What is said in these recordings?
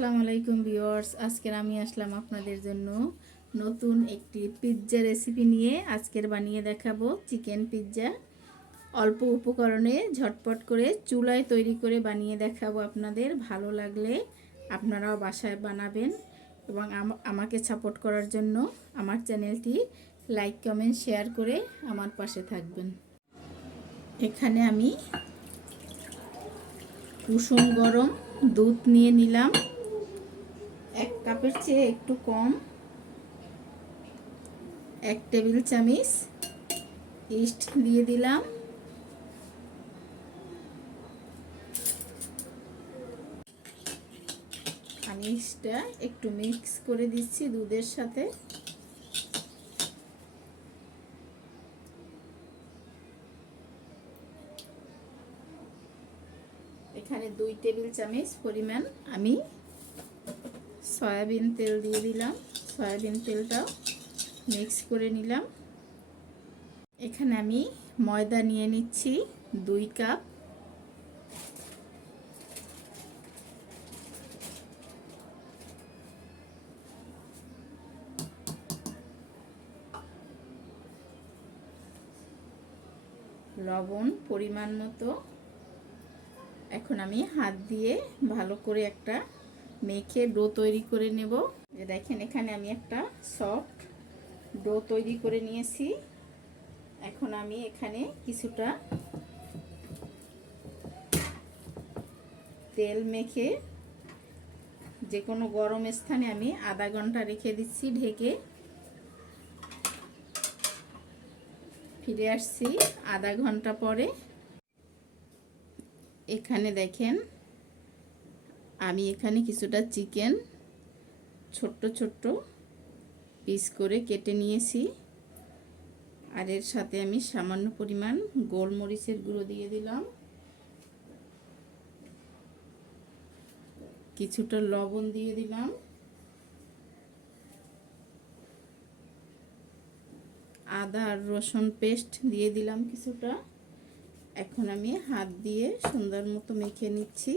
আসসালামু আলাইকুম ভিউয়ার্স, আজকের আমি আসলাম আপনাদের জন্য নতুন একটি পিৎজা রেসিপি নিয়ে। আজকের বানিয়ে দেখাবো চিকেন পিৎজা। অল্প উপকরণে ঝটপট করে চুলায় তৈরি করে বানিয়ে দেখাবো আপনাদের। ভালো লাগলে আপনারাও বাসায় বানাবেন এবং আমাকে সাপোর্ট করার জন্য আমার চ্যানেলটি লাইক কমেন্ট শেয়ার করে আমার পাশে থাকবেন। এখানে আমি কুসুম গরম দুধ নিয়ে নিলাম, 1 কাপের চেয়ে একটু কম। 1 টেবিল চামচ ইস্ট দিয়ে দিলাম। আমি ইস্টটা একটু মিক্স করে দিচ্ছি দুধের সাথে। এখানে 2 টেবিল চামচ পরিমাণ আমি সয়াবিন তেল দিয়ে দিলাম। সয়াবিন তেলটাও মিক্স করে নিলাম। এখানে আমি ময়দা নিয়ে নিচ্ছি 2 কাপ। লবণ পরিমাণ মতো। এখন আমি হাত দিয়ে ভালো করে একটা মেখে ডো তৈরি করে নেব। দেখেন এখানে আমি একটা সফট ডো তৈরি করে নিয়েছি। এখন আমি এখানে কিছুটা তেল মেখে যে কোনো গরম স্থানে আমি আধা ঘন্টা রেখে দিচ্ছি ঢেকে। ফিরে আসছি আধা ঘন্টা পরে। এখানে দেখেন আমি এখানে কিছুটা চিকেন ছোট্ট ছোট্ট পিস করে কেটে নিয়েছি, আর এর সাথে আমি সামান্য পরিমাণ গোলমরিচের গুঁড়ো দিয়ে দিলাম, কিছুটা লবণ দিয়ে দিলাম, আদা আর রসুন পেস্ট দিয়ে দিলাম কিছুটা। এখন আমি হাত দিয়ে সুন্দর মতো মেখে নিচ্ছি।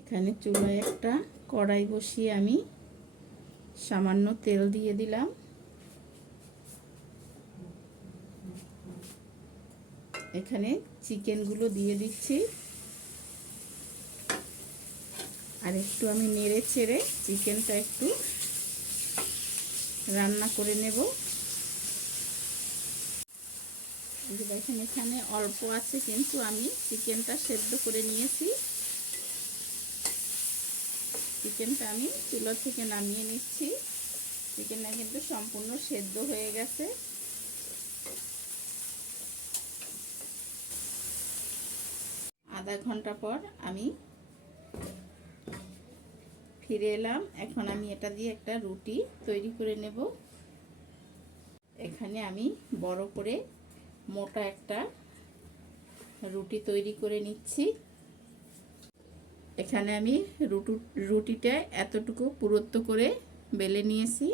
এখানে চুলায় একটা কড়াই বসিয়ে আমি সামান্য তেল দিয়ে দিলাম। এখানে চিকেনগুলো দিয়ে দিচ্ছি, আর একটু আমি নেড়ে চেড়ে চিকেনটা একটু রান্না করে নেব। দেখেন এখানে অল্প আছে, কিন্তু আমি চিকেনটা সেদ্ধ করে নিয়েছি। চিকেনটা আমি চুলা থেকে নামিয়ে নিচ্ছি। চিকেনটা কিন্তু সম্পূর্ণ সেদ্ধ হয়ে গেছে। আধা ঘন্টা পর আমি ফিরে এলাম। এখন আমি এটা দিয়ে একটা রুটি তৈরি করে নেব। এখানে আমি বড় করে মোটা একটা রুটি তৈরি করে নিচ্ছি। এখানে আমি রুটিটা এতটুকু পুরুত্ব করে বেলে নিয়েছি,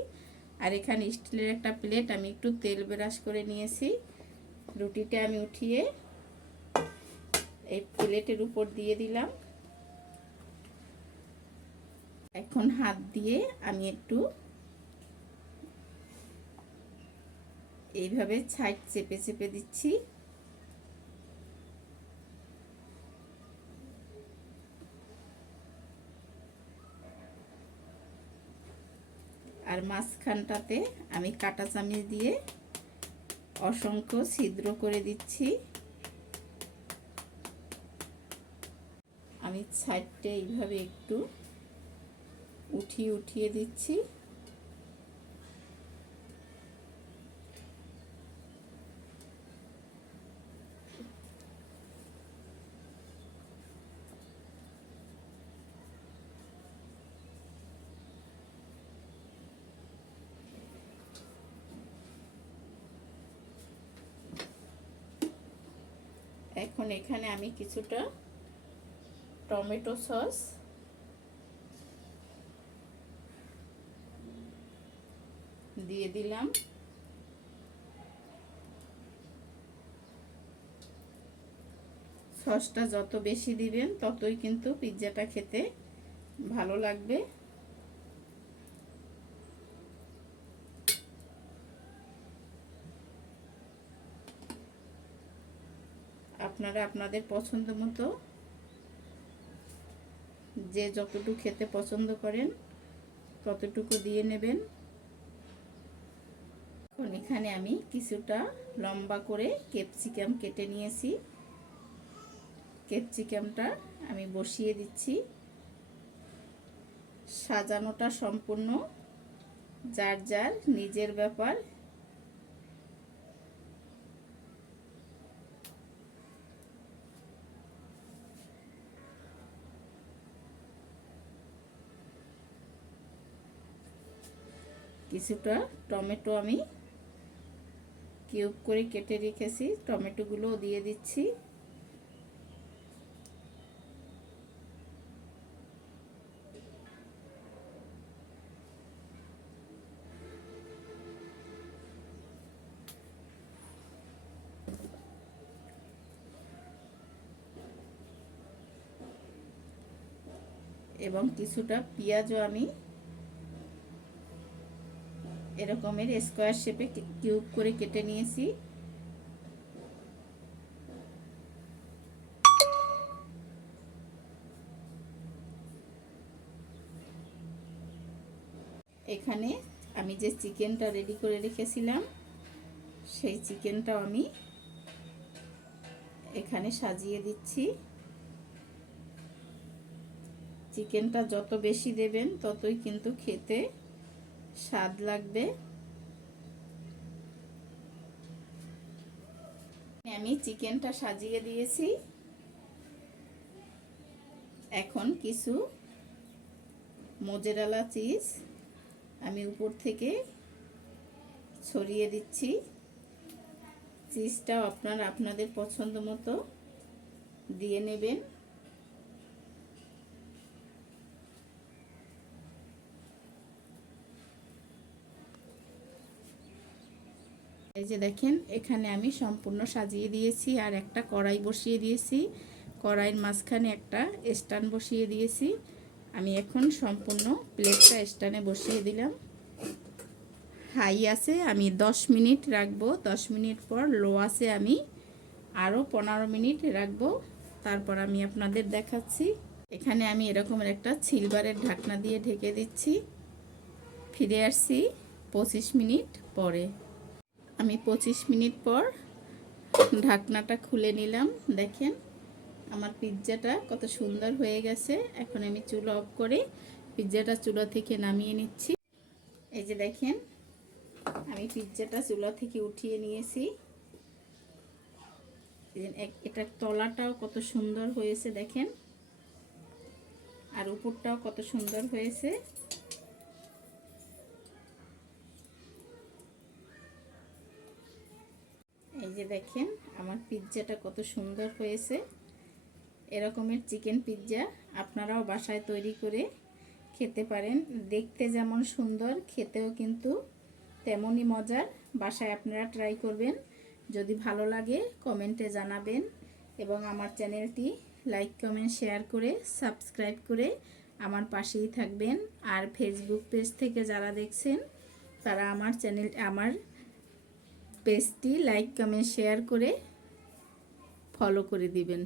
আর এখানে স্টিলের একটা প্লেট আমি একটু তেল ব্রাশ করে নিয়েছি। রুটিটা আমি উঠিয়ে এই প্লেটের উপর দিয়ে দিলাম। এখন হাত দিয়ে আমি একটু এইভাবে সাইড চেপে চেপে দিচ্ছি। আর মাঝখানটাতে আমি কাঁটা চামচ দিয়ে অসংখ্য ছিদ্র করে দিচ্ছি। আমি সাইডটা এইভাবে একটু উঠিয়ে উঠিয়ে দিচ্ছি। এখন এখানে আমি কিছুটা টমেটো সস, দিয়ে দিলাম। সসটা যত বেশি দিবেন ততই কিন্তু পিৎজাটা খেতে ভালো লাগবে। আপনারা আপনাদের পছন্দ মতো যে যতটুকু খেতে পছন্দ করেন ততটুকু দিয়ে নেবেন। এখন এখানে আমি কিছুটা লম্বা করে ক্যাপসিকাম কেটে নিয়েছি। ক্যাপসিকামটা আমি বসিয়ে দিচ্ছি। সাজানোটা সম্পূর্ণ যার যার নিজের ব্যাপার। কিছুটা টমেটো আমি কিউব করে কেটে রেখেছি, টমেটোগুলো দিয়ে দিচ্ছি। এবং কিছুটা পেঁয়াজও আমি এরকমের স্কোয়ার শেপে কিউব করে কেটে নিয়েছি। এখানে আমি যে চিকেনটা রেডি করে রেখেছিলাম সেই চিকেনটাও আমি এখানে সাজিয়ে দিচ্ছি। চিকেনটা যত বেশি দেবেন ততই কিন্তু খেতে স্বাদ লাগবে। আমি চিকেনটা সাজিয়ে দিয়েছি। এখন কিছু মোজারেলা চিজ আমি উপর থেকে ছড়িয়ে দিচ্ছি। চিজটাও আপনারা আপনাদের পছন্দ মতো দিয়ে নেবেন। এই যে দেখেন এখানে আমি সম্পূর্ণ সাজিয়ে দিয়েছি আর একটা কড়াই বসিয়ে দিয়েছি। কড়াইয়ের মাঝখানে একটা স্ট্যান্ড বসিয়ে দিয়েছি। আমি এখন সম্পূর্ণ প্লেটটা স্ট্যান্ডে বসিয়ে দিলাম। হাই আছে আমি 10 মিনিট রাখবো। 10 মিনিট পর লো আছে আমি আরও 15 মিনিট রাখবো। তারপর আমি আপনাদের দেখাচ্ছি। এখানে আমি এরকমের একটা সিলভারের ঢাকনা দিয়ে ঢেকে দিচ্ছি। ফিরে আসছি 25 মিনিট পরে। আমি 25 মিনিট পর ঢাকনাটা খুলে নিলাম। দেখেন আমার পিৎজাটা কত সুন্দর হয়ে গেছে। এখন আমি চুলা অফ করে পিৎজাটা চুলা থেকে নামিয়ে নিচ্ছি। এই যে দেখেন আমি পিৎজাটা চুলা থেকে উঠিয়ে নিয়েছি। এটার তলাটাও কত সুন্দর হয়েছে দেখেন, আর উপরটাও কত সুন্দর হয়েছে। এই যে দেখেন আমার পিৎজাটা কত সুন্দর হয়েছে। এরকমের চিকেন পিৎজা আপনারাও বাসায় তৈরি করে খেতে পারেন। দেখতে যেমন সুন্দর খেতেও কিন্তু তেমনই মজার। বাসায় আপনারা ট্রাই করবেন। যদি ভালো লাগে কমেন্টে জানাবেন এবং আমার চ্যানেলটি লাইক কমেন্ট শেয়ার করে সাবস্ক্রাইব করে আমার পাশেই থাকবেন। আর ফেসবুক পেজ থেকে যারা দেখছেন তারা আমার পেজটি লাইক কমেন্ট শেয়ার করে ফলো করে দিবেন।